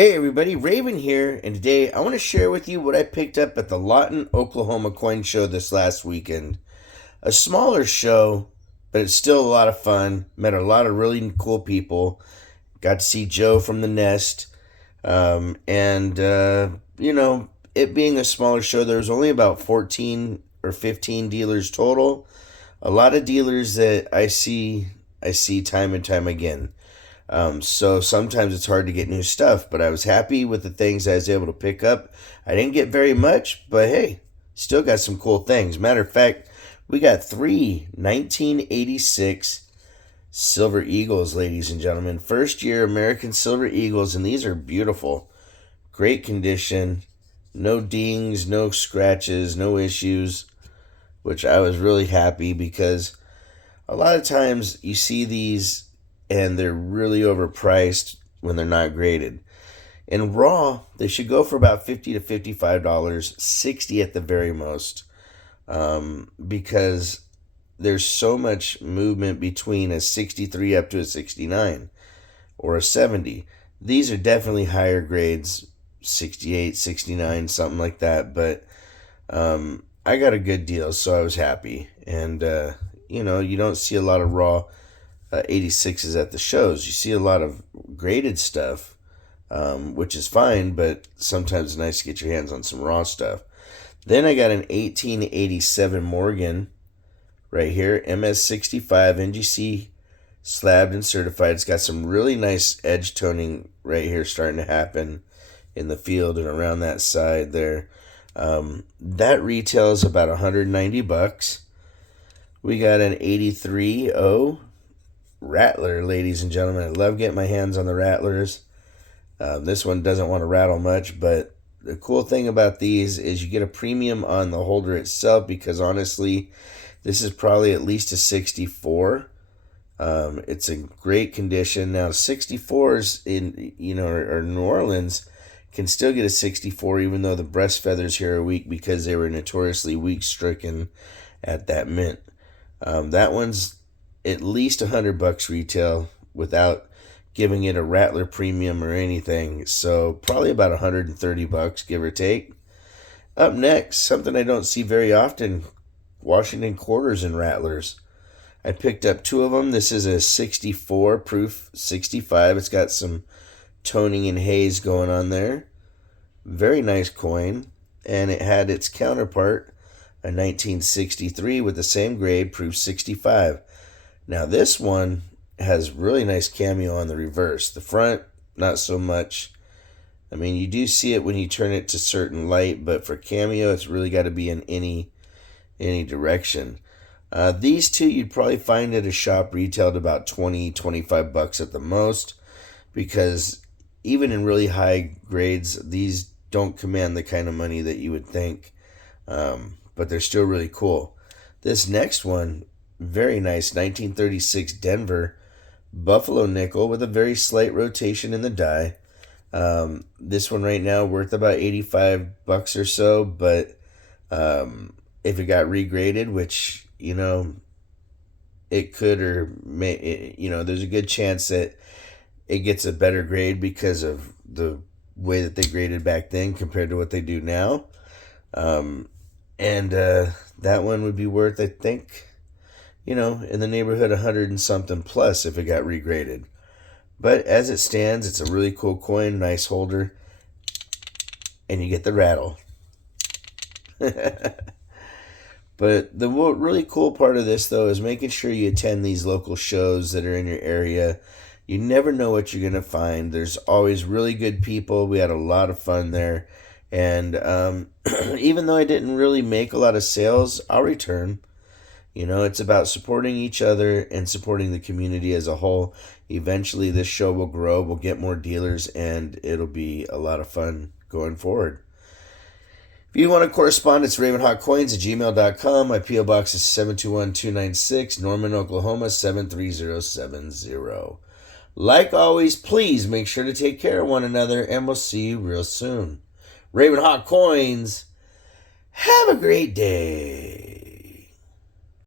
Hey everybody, Raven here, and today I want to share with you what I picked up at the Lawton Oklahoma Coin Show this last weekend. A smaller show, but it's still a lot of fun. Met a lot of really cool people. Got to see Joe from the Nest. It being a smaller show, there was only about 14 or 15 dealers total. A lot of dealers that I see time and time again. So sometimes it's hard to get new stuff, but I was happy with the things I was able to pick up. I didn't get very much, but hey, still got some cool things. Matter of fact, we got three 1986 Silver Eagles, ladies and gentlemen. First year American Silver Eagles, and these are beautiful. Great condition. No dings, no scratches, no issues, which I was really happy because a lot of times you see these and they're really overpriced when they're not graded. In raw, they should go for about $50 to $55, $60 at the very most, because there's so much movement between a 63 up to a 69 or a 70. These are definitely higher grades, 68, 69, something like that. But I got a good deal, so I was happy. And, you don't see a lot of raw 86s at the shows. You see a lot of graded stuff, which is fine, but sometimes it's nice to get your hands on some raw stuff. Then I got an 1887 Morgan right here, MS65 NGC slabbed and certified. It's got some really nice edge toning right here starting to happen in the field and around that side there. That retails about $190. We got an 83.0 Rattler, ladies and gentlemen. I love getting my hands on the Rattlers. This one doesn't want to rattle much, but the cool thing about these is you get a premium on the holder itself because honestly, this is probably at least a 64. It's in great condition. Now, 64s or New Orleans can still get a 64 even though the breast feathers here are weak because they were notoriously weak stricken at that mint. That one's at least $100 retail without giving it a Rattler premium or anything. So probably about $130, give or take. Up next, something I don't see very often, Washington quarters and Rattlers. I picked up two of them. This is a 64 proof 65. It's got some toning and haze going on there. Very nice coin. And it had its counterpart, a 1963 with the same grade, proof 65. Now this one has really nice cameo on the reverse. The front, not so much. I mean, you do see it when you turn it to certain light, but for cameo, it's really got to be in any direction. These two you'd probably find at a shop retailed about $20-$25 at the most, because even in really high grades, these don't command the kind of money that you would think, but they're still really cool. This next one, very nice 1936 Denver Buffalo nickel with a very slight rotation in the die. This one right now worth about $85 or so, but if it got regraded, which it could or may, there's a good chance that it gets a better grade because of the way that they graded back then compared to what they do now. That one would be worth, I think, in the neighborhood 100 and something plus if it got regraded. But as it stands, it's a really cool coin, nice holder, and you get the rattle. But the really cool part of this, though, is making sure you attend these local shows that are in your area. You never know what you're going to find. There's always really good people. We had a lot of fun there. And even though I didn't really make a lot of sales, I'll return. It's about supporting each other and supporting the community as a whole. Eventually, this show will grow. We'll get more dealers, and it'll be a lot of fun going forward. If you want to correspond, it's ravenhawkcoins@gmail.com. My P.O. Box is 721296, Norman, Oklahoma, 73070. Like always, please make sure to take care of one another, and we'll see you real soon. Ravenhawk Coins, have a great day.